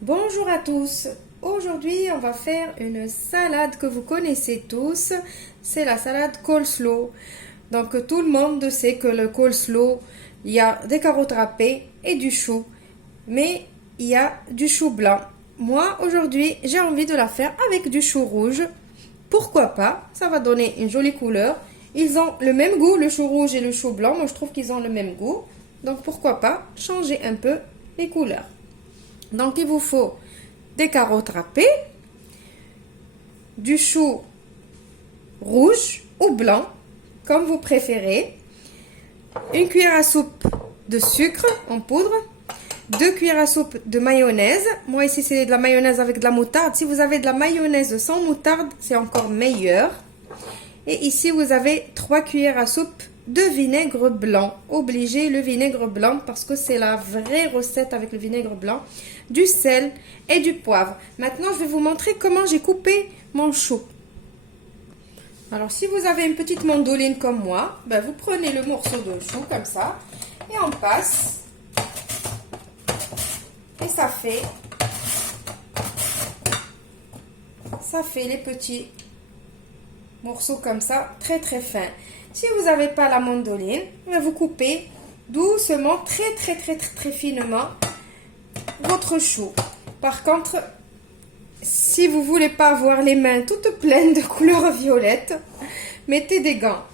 Bonjour à tous. Aujourd'hui, on va faire une salade que vous connaissez tous. C'est la salade coleslaw. Donc, tout le monde sait que le coleslaw, il y a des carottes râpées et du chou. Mais il y a du chou blanc. Moi, aujourd'hui, j'ai envie de la faire avec du chou rouge. Pourquoi pas? Ça va donner une jolie couleur. Ils ont le même goût, le chou rouge et le chou blanc. Moi, je trouve qu'ils ont le même goût. Donc, pourquoi pas changer un peu les couleurs. Donc, il vous faut des carottes râpées, du chou rouge ou blanc, comme vous préférez, une cuillère à soupe de sucre en poudre, 2 cuillères à soupe de mayonnaise. Moi, ici, c'est de la mayonnaise avec de la moutarde. Si vous avez de la mayonnaise sans moutarde, c'est encore meilleur. Et ici, vous avez 3 cuillères à soupe de vinaigre blanc. Obligé le vinaigre blanc parce que c'est la vraie recette avec le vinaigre blanc. Du sel et du poivre. Maintenant, je vais vous montrer comment j'ai coupé mon chou. Alors, si vous avez une petite mandoline comme moi, ben, vous prenez le morceau de chou comme ça et on passe. Et ça fait les petits morceaux comme ça, très très fins. Si vous n'avez pas la mandoline, vous coupez doucement, très finement votre chou. Par contre, si vous voulez pas avoir les mains toutes pleines de couleur violette, mettez des gants.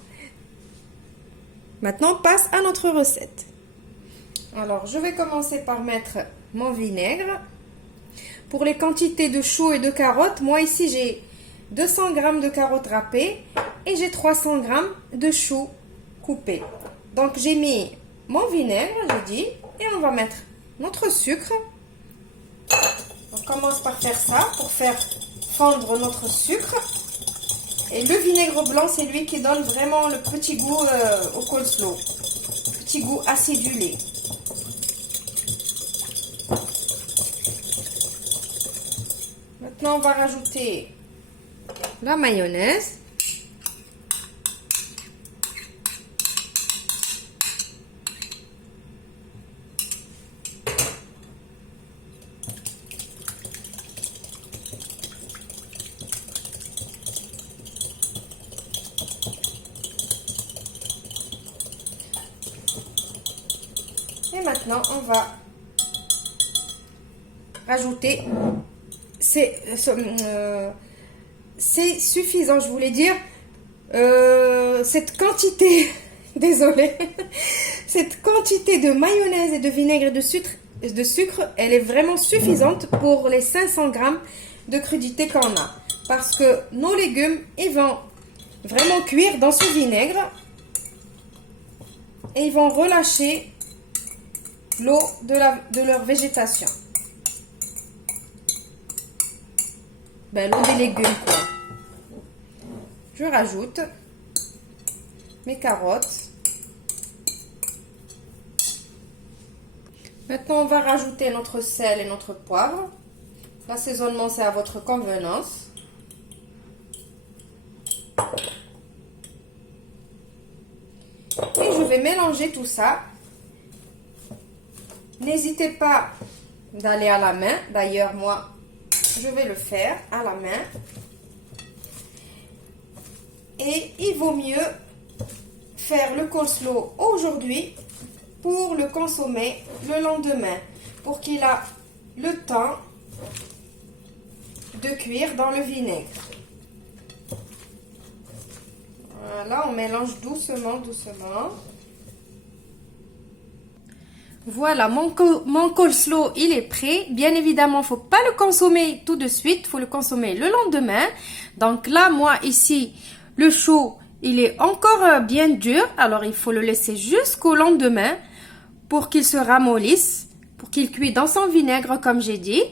Maintenant, on passe à notre recette. Alors, je vais commencer par mettre mon vinaigre. Pour les quantités de choux et de carottes, moi ici j'ai 200 g de carottes râpées et j'ai 300 g de choux coupés. Donc j'ai mis mon vinaigre, j'ai dit, et on va mettre notre sucre. On commence par faire ça pour faire fondre notre sucre. Et le vinaigre blanc, c'est lui qui donne vraiment le petit goût au coleslaw. Petit goût acidulé. Maintenant, on va rajouter la mayonnaise. Et maintenant, on va rajouter, c'est suffisant, je voulais dire, cette quantité, désolée, cette quantité de mayonnaise et de vinaigre et de sucre, elle est vraiment suffisante pour les 500 g de crudité qu'on a. Parce que nos légumes, ils vont vraiment cuire dans ce vinaigre et ils vont relâcher l'eau de leur végétation. Ben, l'eau des légumes, quoi. Je rajoute mes carottes. Maintenant, on va rajouter notre sel et notre poivre. L'assaisonnement, c'est à votre convenance. Et je vais mélanger tout ça. N'hésitez pas d'aller à la main. D'ailleurs, moi, je vais le faire à la main. Et il vaut mieux faire le coleslaw aujourd'hui pour le consommer le lendemain. Pour qu'il ait le temps de cuire dans le vinaigre. Voilà, on mélange doucement. Voilà, mon coleslaw, il est prêt. Bien évidemment, il ne faut pas le consommer tout de suite. Il faut le consommer le lendemain. Donc là, moi, ici, le chou, il est encore bien dur. Alors, il faut le laisser jusqu'au lendemain pour qu'il se ramollisse, pour qu'il cuise dans son vinaigre, comme j'ai dit.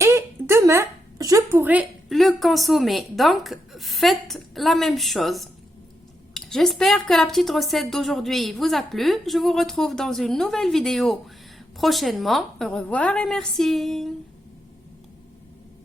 Et demain, je pourrai le consommer. Donc, faites la même chose. J'espère que la petite recette d'aujourd'hui vous a plu. Je vous retrouve dans une nouvelle vidéo prochainement. Au revoir et merci.